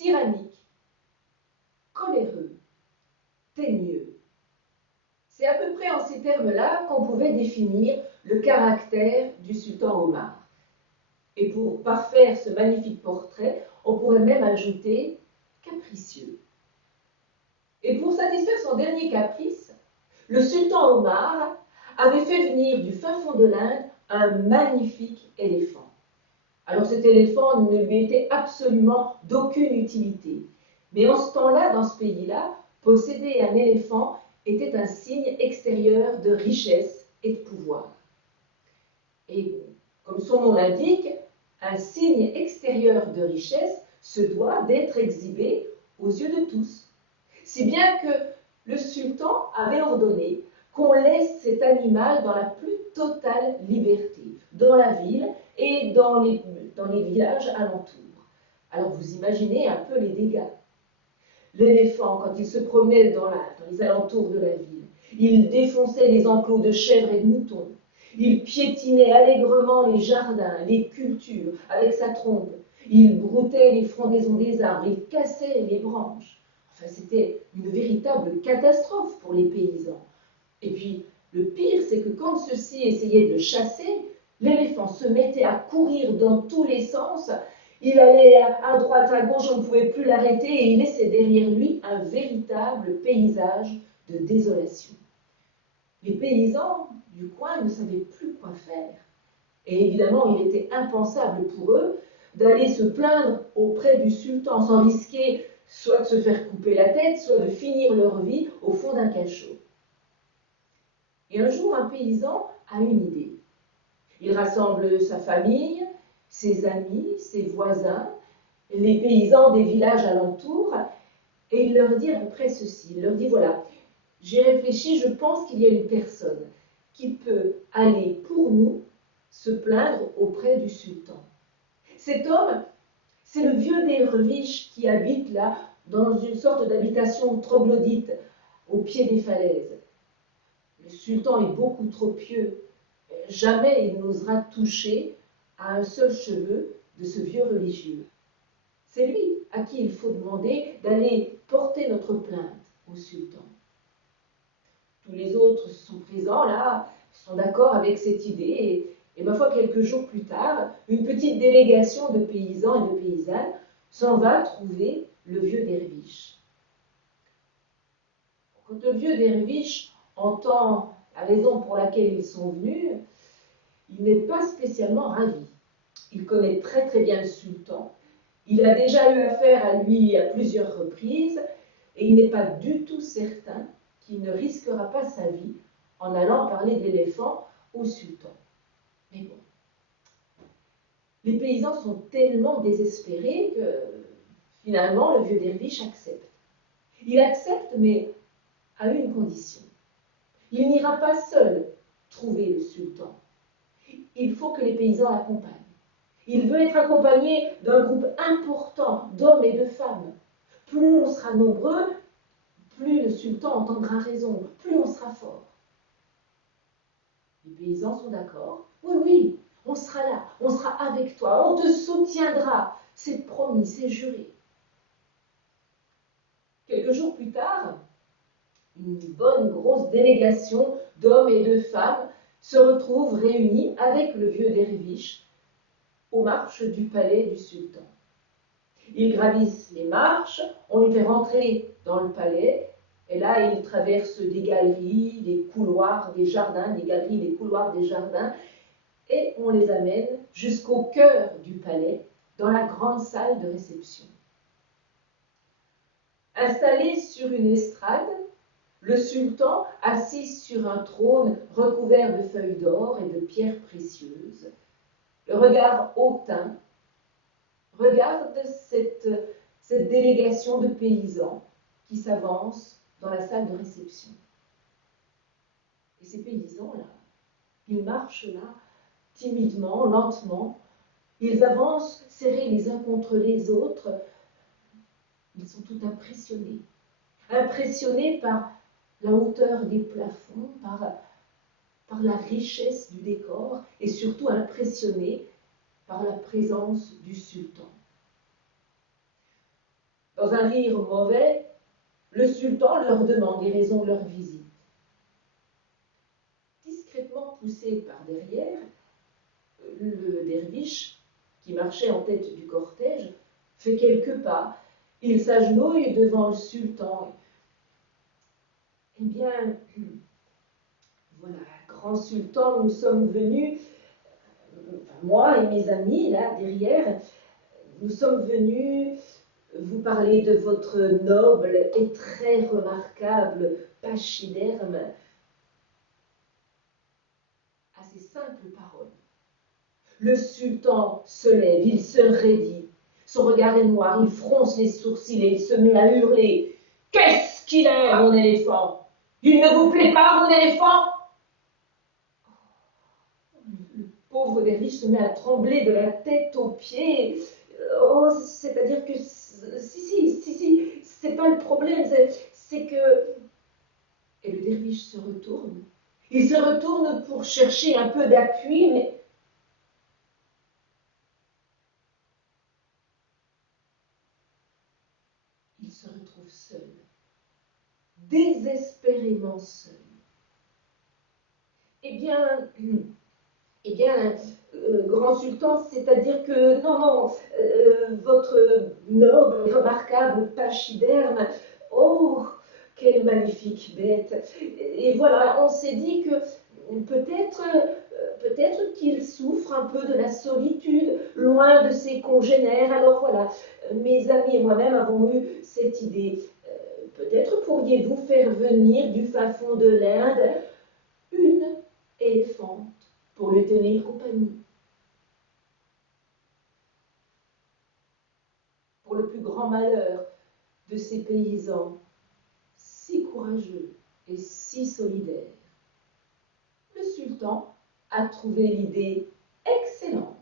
tyrannique, coléreux, teigneux. C'est à peu près en ces termes-là qu'on pouvait définir le caractère du sultan Omar. Et pour parfaire ce magnifique portrait, on pourrait même ajouter capricieux. Et pour satisfaire son dernier caprice, le sultan Omar avait fait venir du fin fond de l'Inde un magnifique éléphant. Alors cet éléphant ne lui était absolument d'aucune utilité. Mais en ce temps-là, dans ce pays-là, posséder un éléphant était un signe extérieur de richesse et de pouvoir. Et comme son nom l'indique, un signe extérieur de richesse se doit d'être exhibé aux yeux de tous. Si bien que le sultan avait ordonné qu'on laisse cet animal dans la plus totale liberté, dans la ville et dans les villages alentours. Alors vous imaginez un peu les dégâts. L'éléphant, quand il se promenait dans les alentours de la ville, il défonçait les enclos de chèvres et de moutons. Il piétinait allègrement les jardins, les cultures avec sa trompe. Il broutait les frondaisons des arbres, il cassait les branches. Enfin, c'était une véritable catastrophe pour les paysans. Et puis, le pire, c'est que quand ceux-ci essayaient de chasser, l'éléphant se mettait à courir dans tous les sens. Il allait à droite, à gauche, on ne pouvait plus l'arrêter et il laissait derrière lui un véritable paysage de désolation. Les paysans du coin ne savaient plus quoi faire. Et évidemment, il était impensable pour eux d'aller se plaindre auprès du sultan sans risquer soit de se faire couper la tête, soit de finir leur vie au fond d'un cachot. Et un jour, un paysan a une idée. Il rassemble sa famille, ses amis, ses voisins, les paysans des villages alentours, et il leur dit à peu près ceci. Il leur dit, voilà, j'ai réfléchi, je pense qu'il y a une personne qui peut aller pour nous se plaindre auprès du sultan. Cet homme, c'est le vieux derviche qui habite là, dans une sorte d'habitation troglodyte, au pied des falaises. Le sultan est beaucoup trop pieux. Jamais il n'osera toucher à un seul cheveu de ce vieux religieux. C'est lui à qui il faut demander d'aller porter notre plainte au sultan. Tous les autres sont présents là, sont d'accord avec cette idée, et ma foi, quelques jours plus tard, une petite délégation de paysans et de paysannes s'en va trouver le vieux derviche. Quand le vieux derviche entend la raison pour laquelle ils sont venus, il n'est pas spécialement ravi. Il connaît très très bien le sultan. Il a déjà eu affaire à lui à plusieurs reprises et il n'est pas du tout certain qu'il ne risquera pas sa vie en allant parler d'éléphant au sultan. Mais bon, les paysans sont tellement désespérés que finalement le vieux derviche accepte. Il accepte, mais à une condition. Il n'ira pas seul trouver le sultan. Il faut que les paysans l'accompagnent. Il veut être accompagné d'un groupe important d'hommes et de femmes. Plus on sera nombreux, plus le sultan entendra raison, plus on sera fort. Les paysans sont d'accord. Oui, oui, on sera là, on sera avec toi, on te soutiendra. C'est promis, c'est juré. Quelques jours plus tard, une bonne grosse délégation d'hommes et de femmes se retrouve réunie avec le vieux derviche aux marches du palais du sultan. Ils gravissent les marches, on les fait rentrer dans le palais, et là ils traversent des galeries, des couloirs, des jardins, des galeries, des couloirs, des jardins, et on les amène jusqu'au cœur du palais, dans la grande salle de réception. Installé sur une estrade, le sultan, assis sur un trône recouvert de feuilles d'or et de pierres précieuses, le regard hautain, regarde cette délégation de paysans qui s'avance dans la salle de réception. Et ces paysans-là, ils marchent là, timidement, lentement, ils avancent serrés les uns contre les autres, ils sont tout impressionnés. Impressionnés par la hauteur des plafonds, par la richesse du décor et surtout impressionnés par la présence du sultan. Dans un rire mauvais, le sultan leur demande les raisons de leur visite. Discrètement poussé par derrière, le derviche, qui marchait en tête du cortège, fait quelques pas. Il s'agenouille devant le sultan. Eh bien, voilà, grand sultan, nous sommes venus, moi et mes amis, là, derrière, nous sommes venus vous parler de votre noble et très remarquable pachyderme. À ces simples paroles, le sultan se lève, il se raidit. Son regard est noir, il fronce les sourcils et il se met à hurler. « Qu'est-ce qu'il est, mon éléphant? Il ne vous plaît pas, mon éléphant ?» Le pauvre derviche se met à trembler de la tête aux pieds. Oh, c'est-à-dire que, si, c'est pas le problème, c'est que... Et le derviche se retourne. Il se retourne pour chercher un peu d'appui, mais il se retrouve seul, désespérément seul. Eh bien, grand sultan, c'est-à-dire que, non, votre noble et remarquable pachyderme, oh, quelle magnifique bête. Et voilà, on s'est dit que peut-être qu'il souffre un peu de la solitude, loin de ses congénères. Alors voilà, mes amis et moi-même avons eu cette idée. Peut-être pourriez-vous faire venir du fin fond de l'Inde une éléphante pour lui tenir compagnie. Pour le plus grand malheur de ces paysans, si courageux et si solidaires, le sultan a trouvé l'idée excellente.